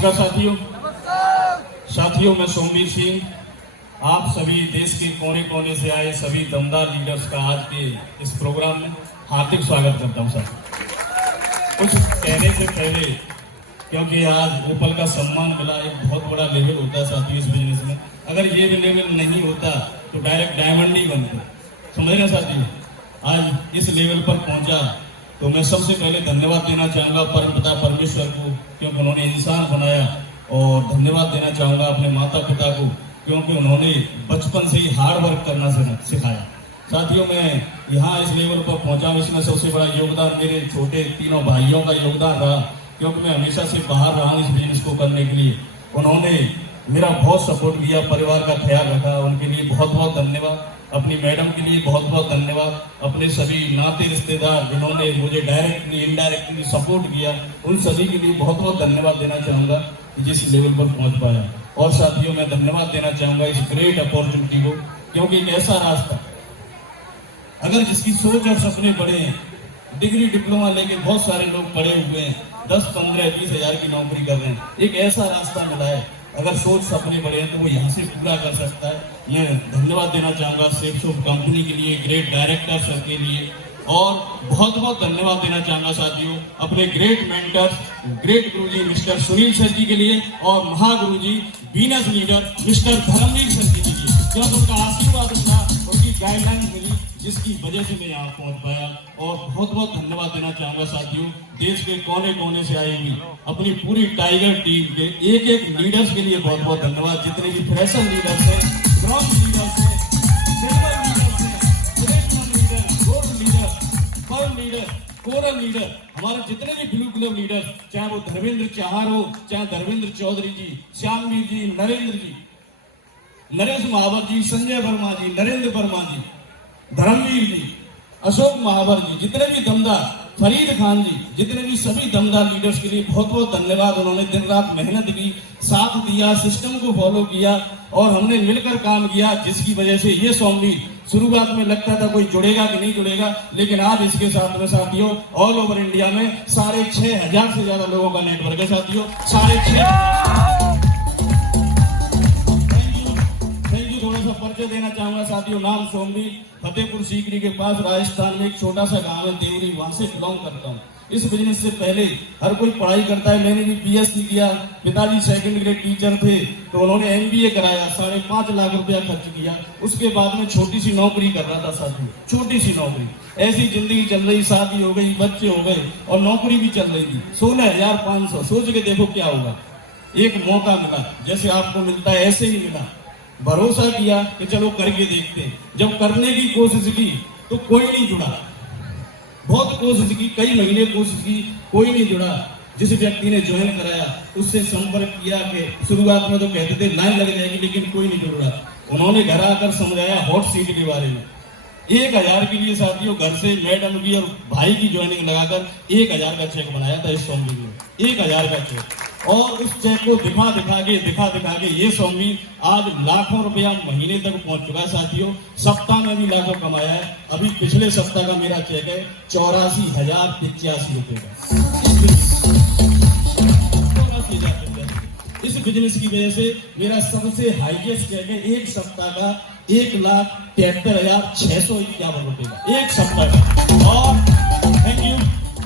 साथियों मैं सोमवीर सिंह, आप सभी देश के कोने कोने से आए सभी दमदार लीडर्स का आज के इस प्रोग्राम में हार्दिक स्वागत करता हूं। सर, कुछ कहने से पहले, क्योंकि आज ओपल का सम्मान मिला, एक बहुत बड़ा लेवल होता है साथियों इस बिजनेस में। अगर ये लेवल नहीं होता तो डायरेक्ट डायमंड ही बनते, समझ रहे साथियों। आज इस लेवल पर पहुंचा तो मैं सबसे पहले धन्यवाद देना चाहूँगा परमपिता परमेश्वर को, क्योंकि उन्होंने इंसान बनाया, और धन्यवाद देना चाहूँगा अपने माता पिता को, क्योंकि उन्होंने बचपन से ही हार्ड वर्क करना सिखाया। साथियों, मैं यहाँ इस लेवल पर पहुँचा, इसमें सबसे बड़ा योगदान मेरे छोटे तीनों भाइयों का योगदान रहा, क्योंकि मैं हमेशा से बाहर रहा हूँ इस बिजनेस को करने के लिए। उन्होंने मेरा बहुत सपोर्ट किया, परिवार का ख्याल रखा, उनके लिए बहुत बहुत धन्यवाद। अपनी मैडम के लिए बहुत बहुत धन्यवाद। अपने सभी नाते रिश्तेदार जिन्होंने मुझे डायरेक्टली इनडायरेक्टली सपोर्ट किया, उन सभी के लिए बहुत बहुत धन्यवाद देना चाहूँगा कि जिस लेवल पर पहुँच पाया। और साथियों, मैं धन्यवाद देना चाहूँगा इस ग्रेट अपॉर्चुनिटी को, क्योंकि एक ऐसा रास्ता, अगर जिसकी सोच और सपने बड़े हैं, डिग्री डिप्लोमा लेके बहुत सारे लोग पढ़े हुए हैं, 10, 15, 20 हजार की नौकरी कर रहे हैं, एक ऐसा रास्ता मिला है, अगर सोच सपने बड़े हैं तो वो यहाँ से पूरा कर सकता है। मैं धन्यवाद देना चाहूँगा सेफ्सो कंपनी के लिए, ग्रेट डायरेक्टर सर के लिए, और बहुत बहुत धन्यवाद देना चाहूँगा साथियों अपने ग्रेट मेंटर्स, ग्रेट गुरुजी मिस्टर सुनील सर जी के लिए, और महागुरुजी बीनस leader mister Dharamvir sir ji के लिए, क्योंकि उनका आशीर्वाद था, उनकी गाइडलाइन मिली, जिसकी वजह से मैं यहाँ पहुँच पाया। और बहुत बहुत धन्यवाद देना चाहूँगा साथियों देश के कोने कोने से आई हुई अपनी पूरी टाइगर टीम के एक एक लीडर्स के लिए बहुत बहुत धन्यवाद। जितने भी फ्रेशर लीडर्स हैं, ब्रॉन्ज लीडर्स हैं, सिल्वर लीडर्स हैं, platinum leader, gold leader, pearl leader, coral leader, हमारे जितने भी ब्लू क्लब लीडर्स, चाहे वो धर्मेंद्र चाहर हो, चाहे धर्मेंद्र चौधरी जी, श्यामवीर जी, नरेंद्र जी, नरेश महावर जी, संजय वर्मा जी, नरेंद्र वर्मा जी, धर्मवीर जी, अशोक महावर जी, जितने भी दमदार, फरीद खान जी, जितने भी सभी दमदार लीडर्स के लिए बहुत बहुत धन्यवाद। उन्होंने दिन रात मेहनत की, साथ दिया, सिस्टम को फॉलो किया, और हमने मिलकर काम किया, जिसकी वजह से ये सोमवीर शुरुआत में लगता था कोई जुड़ेगा कि नहीं जुड़ेगा, लेकिन आज इसके साथ में साथियों ऑल ओवर इंडिया में 6,500 से ज्यादा लोगों का नेटवर्क है साथियों, 6,500। थोड़ा सा परिचय देना चाहूंगा साथियों। नाम सोमवीर, फतेहपुर सीकरी के पास राजस्थान में एक छोटा सा गांव है देवरी, वहां से बिलोंग करता हूँ। इस बिजनेस से पहले हर कोई पढ़ाई करता है, मैंने भी बीएससी किया, पिताजी सेकंड ग्रेड टीचर थे, तो उन्होंने एमबीए कराया, 5.5 लाख रुपया खर्च किया। उसके बाद में छोटी सी नौकरी कर रहा था साथियों, छोटी सी नौकरी, ऐसी जिंदगी चल रही, शादी हो गई, बच्चे हो गए, और नौकरी भी चल रही थी, 16,500। सोच के देखो क्या होगा। एक मौका मिला, जैसे आपको मिलता है ऐसे ही मिला, भरोसा किया कि चलो करके देखते हैं। जब करने की कोशिश की तो कोई नहीं जुड़ा, बहुत कोशिश की, कई महीने कोशिश की, कोई नहीं जुड़ा। जिस व्यक्ति ने ज्वाइन कराया उससे संपर्क किया कि शुरुआत में तो कहते थे लाइन लग जाएगी, लेकिन कोई नहीं जुड़ रहा। उन्होंने घर आकर समझाया हॉट सीट के बारे में। 1,000 के लिए साथियों घर से मैडम की और भाई की ज्वाइनिंग लगाकर 1,000 का चेक बनाया था इस सोमवीर ने, 1,000 का चेक। और उस चेक को दिखा दिखा के ये सोमवीर आज लाखों रुपया महीने तक पहुंच चुका है साथियों। सप्ताह में भी लाखों कमाया है। अभी पिछले सप्ताह का मेरा चेक है 84,085 रुपए का। इस बिजनेस की वजह से मेरा सबसे हाईएस्ट चेक है एक सप्ताह का 1,73,651 रुपए का, एक सप्ताह का। और थैंक यू,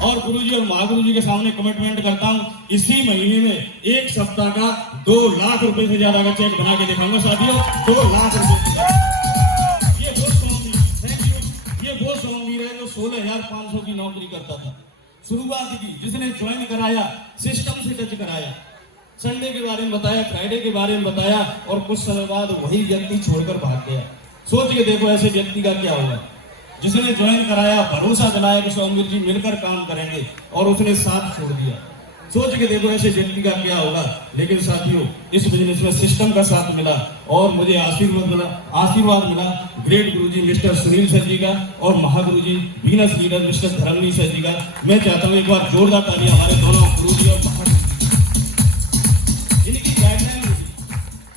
और गुरुजी और महागुरुजी के सामने कमिटमेंट करता हूं, इसी महीने में एक सप्ताह का 2 लाख रुपए से ज्यादा का चेक बना के दिखाऊंगा साथियों, 2 लाख रुपए। ये वो सोमवीर, थैंक यू, ये वो सोमवीर है जो 16,500 की नौकरी करता था, शुरुआत की, जिसने ज्वाइन कराया, सिस्टम से टच कराया, संडे के बारे में बताया, फ्राइडे के बारे में बताया, और कुछ समय बाद वही व्यक्ति छोड़कर भाग गया। सोच के देखो ऐसे व्यक्ति का क्या होगा। जिसने ज्वाइन कराया, भरोसा दिलाया कि सोमवीर जी मिलकर काम करेंगे, और उसने साथ छोड़ दिया। सोच के देखो ऐसे व्यक्ति का क्या होगा। लेकिन साथियों इस बिजनेस में सिस्टम का साथ मिला, और मुझे आशीर्वाद मिला ग्रेट गुरुजी मिस्टर सुनील सर जी का, और महागुरुजी बीनस leader mister Dharamvir sir ji का। मैं चाहता हूँ एक बार जोरदार तालियां हमारे दोनों गुरुजी और इनकी गाइडलाइन,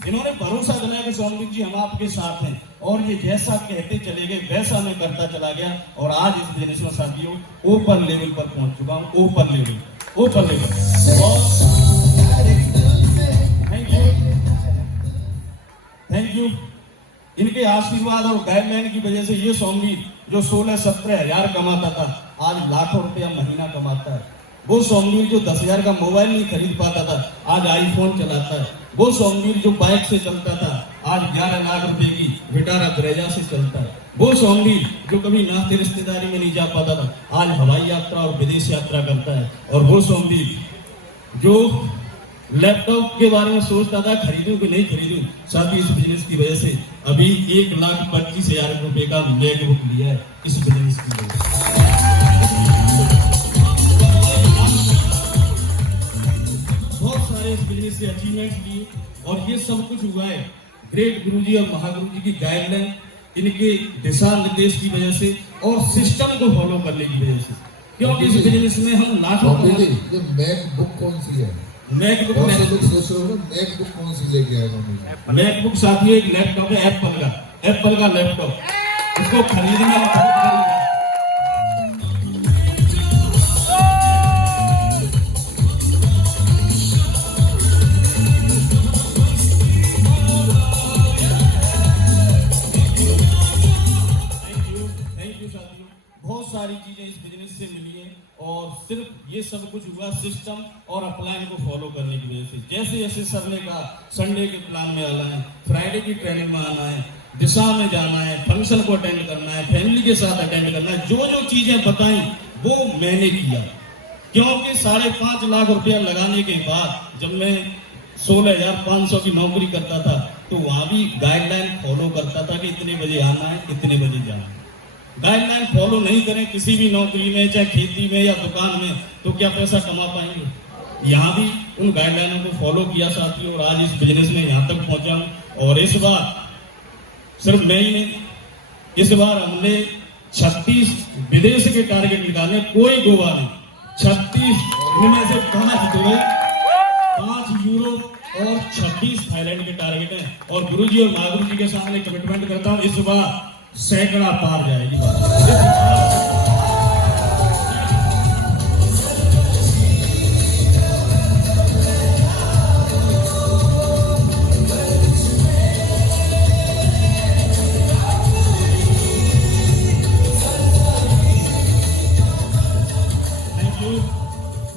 इन्होंने भरोसा दिलाया कि सोमवीर जी हम आपके साथ हैं, और ये जैसा कहते चले गए वैसा मैं करता चला गया, और आज इस बिजनेस में साथियों ओपन लेवल पर पहुंच चुका हूं, ओपन लेवल। और इनके आशीर्वाद और गाइडलाइन की वजह से ये सोमवीर जो 16-17 हजार कमाता था आज लाखों रुपया महीना कमाता है। वो सोमवीर जो 10,000 का मोबाइल नहीं खरीद पाता था आज आईफोन चलाता है। वो सोमवीर जो बाइक से चलता था आज 11 लाख रुपए की विटारा ब्रेजा से चलता है। वो सोमवीर जो कभी नाते रिश्तेदारी में नहीं जा पाता था आज हवाई यात्रा और विदेश यात्रा करता है। और वो सोमवीर जो लैपटॉप के बारे में सोचता था खरीदूं कि नहीं खरीदूं, साथ ही इस बिजनेस की वजह से अभी 1,25,000 रुपए का मैकबुक लिया है इस बिजनेस की वजह से। बहुत सारे इस बिजनेस से अचीवमेंट्स लिए और ये सब कुछ हुआ है ग्रेट गुरुजी और महागुरुजी की गाइडलाइन, इनके दिशा निर्देश की वजह से और सिस्टम को फॉलो करने की वजह से। क्योंकि इस बिजनेस में हम लाखों ये मैकबुक कौन सी है? मैकबुक कौन सी लेके आए? मैकबुक साथियों एक लैपटॉप है एप्पल का लैपटॉप, उसको खरीदना बहुत बड़ी बात। थैंक यू साथियों, बहुत सारी चीजें इस बिजनेस से मिली है और सिर्फ ये सब कुछ हुआ सिस्टम और अपलाइन को फॉलो करने की वजह से। जैसे जैसे सर ने कहा संडे के प्लान में आना है, फ्राइडे की ट्रेनिंग में आना है, दिशा में जाना है, फंक्शन को अटेंड करना है, फैमिली के साथ अटेंड करना है, जो जो चीजें बताई वो मैंने किया। क्योंकि 5.5 लाख रुपया लगाने के बाद जब मैं 16,500 की नौकरी करता था तो वहां भी गाइडलाइन फॉलो करता था कि इतने बजे आना है, इतने बजे जाना है। गाइडलाइन फॉलो नहीं करें किसी भी नौकरी में, चाहे खेती में या दुकान में, तो क्या पैसा कमा पाएंगे? यहाँ भी उन गाइडलाइनों को फॉलो किया साथियों और आज इस बिजनेस में यहाँ तक पहुंचा हूं। और इस बार सिर्फ मैं ही नहीं, इस बार हमने 36 विदेश के टारगेट निकाले, कोई गोवा नहीं। 36 इनमें से 5 दुबई, 5 यूरोप और 26 थाईलैंड के टारगेट हैं। और गुरुजी और महागुरुजी के सामने कमिटमेंट करता हूँ इस बार सैकड़ा पार जाएगी।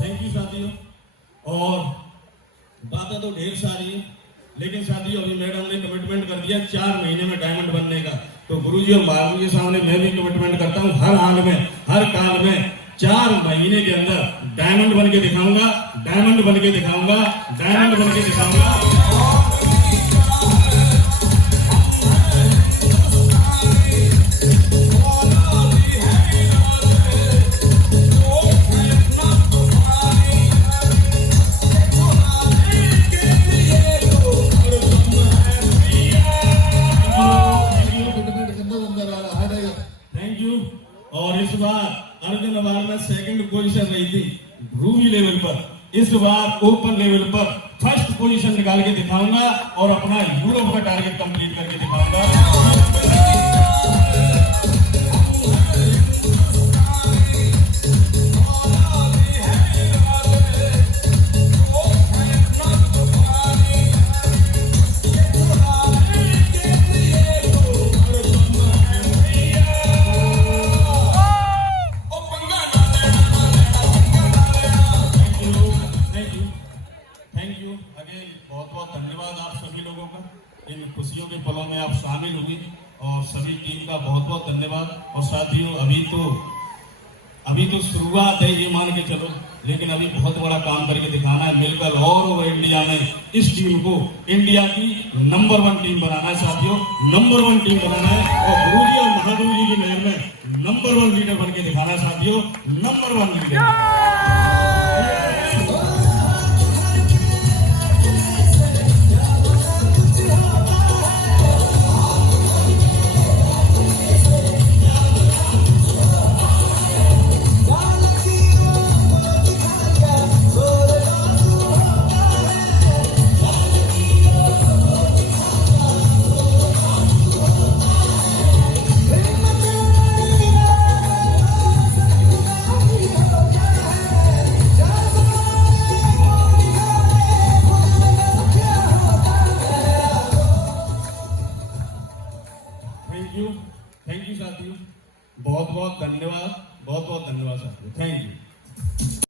थैंक यू साथियों। और बातें तो ढेर सारी है लेकिन साथियों अभी मैडम ने कमिटमेंट कर दिया 4 महीने में डायमंड बनने का, तो गुरुजी और महागुरुजी के सामने मैं भी कमिटमेंट करता हूँ हर हाल में, हर काल में 4 महीने के अंदर डायमंड बन के दिखाऊंगा, डायमंड बन के दिखाऊंगा, डायमंड बन के दिखाऊंगा। और इस बार अर्जुन अवार्ड में 2nd पोजीशन रही थी रूबी लेवल पर, इस बार ओपन लेवल पर 1st पोजीशन निकाल के दिखाऊंगा और अपना यूरोप का टारगेट कंप्लीट करके दिखाऊंगा। इन खुशियों के पलों में आप शामिल हुए और सभी टीम का बहुत बहुत धन्यवाद। और साथियों अभी तो शुरुआत है ये मान के चलो, लेकिन अभी बहुत बड़ा काम करके दिखाना है। बिल्कुल ऑल ओवर इंडिया में इस टीम को इंडिया की नंबर 1 टीम बनाना है साथियों, नंबर 1 टीम बनाना है। और गुरुजी और महागुरुजी की मेहर में नंबर 1 लीडर बन के दिखाना है साथियों, नंबर 1 लीडर। थैंक यू साथियों, बहुत बहुत धन्यवाद साथियों, थैंक यू।